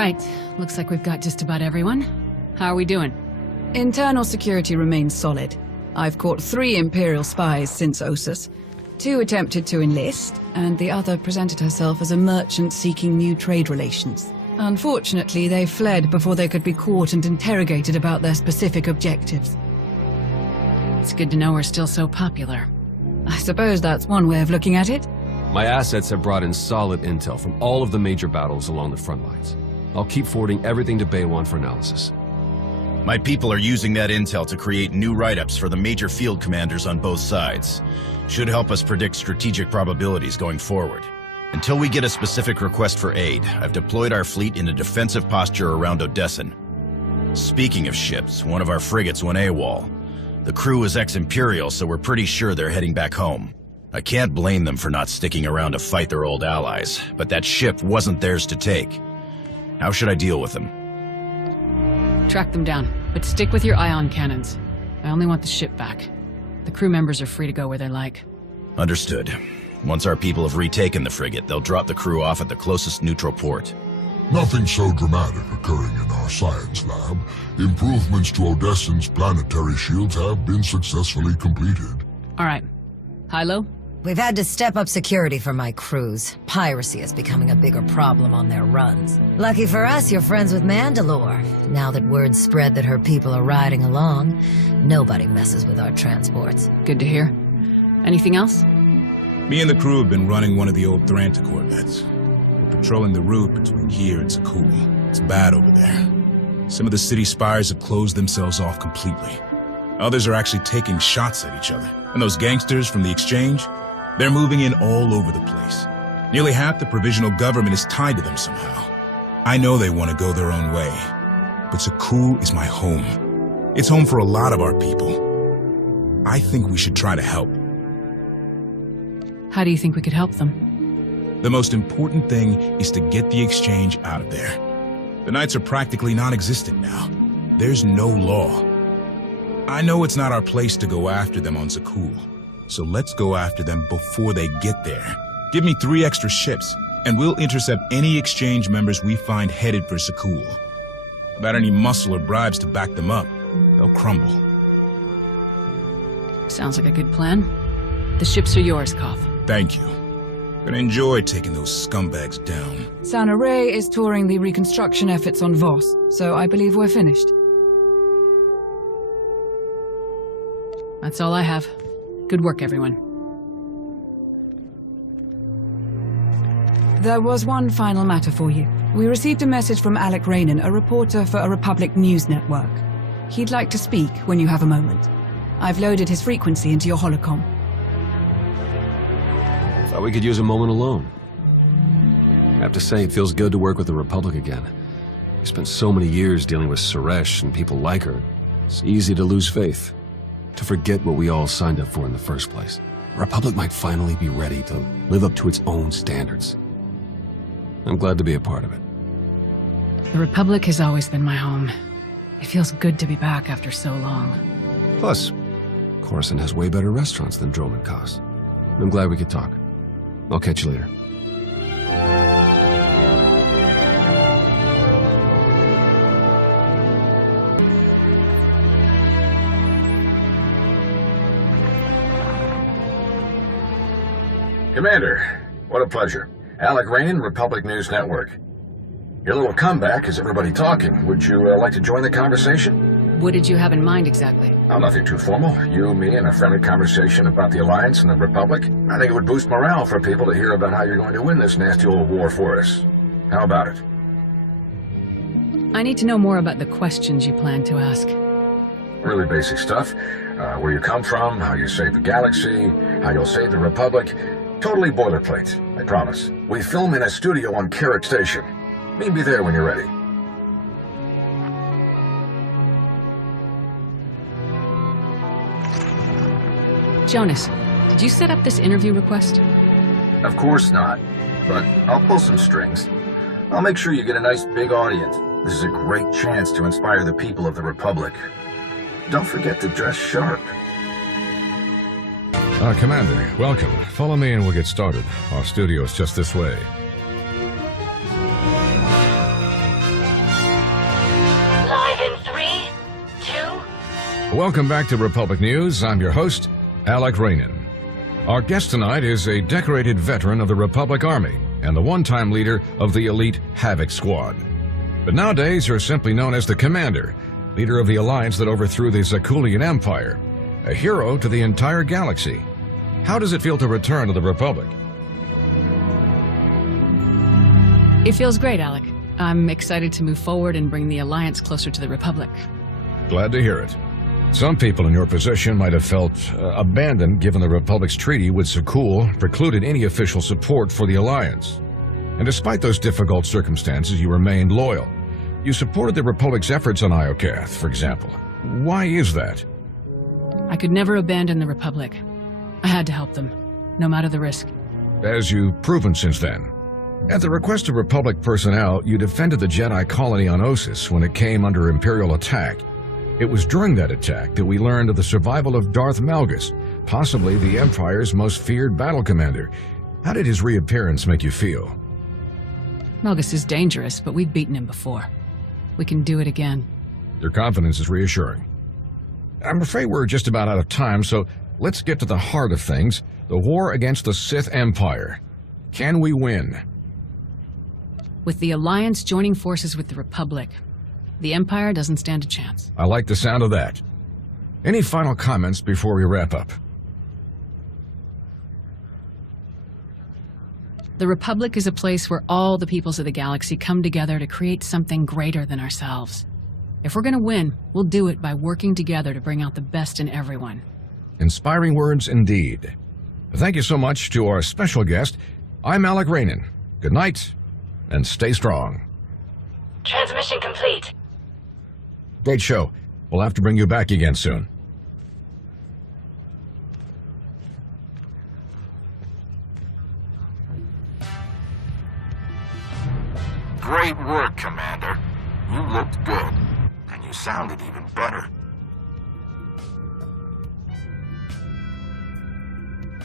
right, looks like we've got just about everyone. How are we doing? Internal security remains solid. I've caught 3 Imperial spies since Ossus. 2 attempted to enlist, and the other presented herself as a merchant seeking new trade relations. Unfortunately, they fled before they could be caught and interrogated about their specific objectives. It's good to know we're still so popular. I suppose that's one way of looking at it. My assets have brought in solid intel from all of the major battles along the front lines. I'll keep forwarding everything to Baywan for analysis. My people are using that intel to create new write-ups for the major field commanders on both sides. Should help us predict strategic probabilities going forward. Until we get a specific request for aid, I've deployed our fleet in a defensive posture around Odessan. Speaking of ships, one of our frigates went AWOL. The crew is ex-Imperial, so we're pretty sure they're heading back home. I can't blame them for not sticking around to fight their old allies, but that ship wasn't theirs to take. How should I deal with them? Track them down, but stick with your ion cannons. I only want the ship back. The crew members are free to go where they like. Understood. Once our people have retaken the frigate, they'll drop the crew off at the closest neutral port. Nothing so dramatic occurring in our science lab. Improvements to Odessan's planetary shields have been successfully completed. All right. Hilo? We've had to step up security for my crews. Piracy is becoming a bigger problem on their runs. Lucky for us, you're friends with Mandalore. Now that word's spread that her people are riding along, nobody messes with our transports. Good to hear. Anything else? Me and the crew have been running one of the old Thranta Corvettes. We're patrolling the route between here and Sakul. It's bad over there. Some of the city spires have closed themselves off completely. Others are actually taking shots at each other. And those gangsters from the exchange, they're moving in all over the place. Nearly half the provisional government is tied to them somehow. I know they want to go their own way, but Sakul is my home. It's home for a lot of our people. I think we should try to help. How do you think we could help them? The most important thing is to get the exchange out of there. The Knights are practically non-existent now. There's no law. I know it's not our place to go after them on Sakul, so let's go after them before they get there. Give me 3 extra ships, and we'll intercept any exchange members we find headed for Sakul. Without any muscle or bribes to back them up, they'll crumble. Sounds like a good plan. The ships are yours, Koth. Thank you. Gonna enjoy taking those scumbags down. Sana Ray is touring the reconstruction efforts on Voss, so I believe we're finished. That's all I have. Good work, everyone. There was one final matter for you. We received a message from Alec Rainan, a reporter for a Republic news network. He'd like to speak when you have a moment. I've loaded his frequency into your holocom. Thought we could use a moment alone. I have to say, it feels good to work with the Republic again. We spent so many years dealing with Suresh and people like her. It's easy to lose faith, to forget what we all signed up for in the first place. The Republic might finally be ready to live up to its own standards. I'm glad to be a part of it. The Republic has always been my home. It feels good to be back after so long. Plus, Coruscant has way better restaurants than Droman Kos. I'm glad we could talk. I'll catch you later. Commander, what a pleasure. Alec Rainan, Republic News Network. Your little comeback has everybody talking. Would you like to join the conversation? What did you have in mind exactly? Oh, nothing too formal. You, me, and a friendly conversation about the Alliance and the Republic. I think it would boost morale for people to hear about how you're going to win this nasty old war for us. How about it? I need to know more about the questions you plan to ask. Really basic stuff. Where you come from, how you saved the galaxy, how you'll save the Republic. Totally boilerplate, I promise. We film in a studio on Carrick Station. Meet me there when you're ready. Jonas, did you set up this interview request? Of course not, but I'll pull some strings. I'll make sure you get a nice big audience. This is a great chance to inspire the people of the Republic. Don't forget to dress sharp. Commander, welcome. Follow me and we'll get started. Our studio's just this way. Welcome back to Republic News. I'm your host, Alec Rainan. Our guest tonight is a decorated veteran of the Republic Army and the one-time leader of the elite Havoc Squad. But nowadays, you're simply known as the Commander, leader of the alliance that overthrew the Zakulian Empire, a hero to the entire galaxy. How does it feel to return to the Republic? It feels great, Alec. I'm excited to move forward and bring the Alliance closer to the Republic. Glad to hear it. Some people in your position might have felt abandoned given the Republic's treaty with Zakul precluded any official support for the Alliance. And despite those difficult circumstances, you remained loyal. You supported the Republic's efforts on Iokath, for example. Why is that? I could never abandon the Republic. I had to help them, no matter the risk. As you've proven since then. At the request of Republic personnel, you defended the Jedi colony on Ossus when it came under Imperial attack. It was during that attack that we learned of the survival of Darth Malgus, possibly the Empire's most feared battle commander. How did his reappearance make you feel? Malgus is dangerous, but we've beaten him before. We can do it again. Your confidence is reassuring. I'm afraid we're just about out of time, so let's get to the heart of things, the war against the Sith Empire. Can we win? With the Alliance joining forces with the Republic, the Empire doesn't stand a chance. I like the sound of that. Any final comments before we wrap up? The Republic is a place where all the peoples of the galaxy come together to create something greater than ourselves. If we're going to win, we'll do it by working together to bring out the best in everyone. Inspiring words indeed. Thank you so much to our special guest. I'm Alec Rainan. Good night, and stay strong. Transmission complete. Great show. We'll have to bring you back again soon. Great work, Commander. You looked good, and you sounded even better.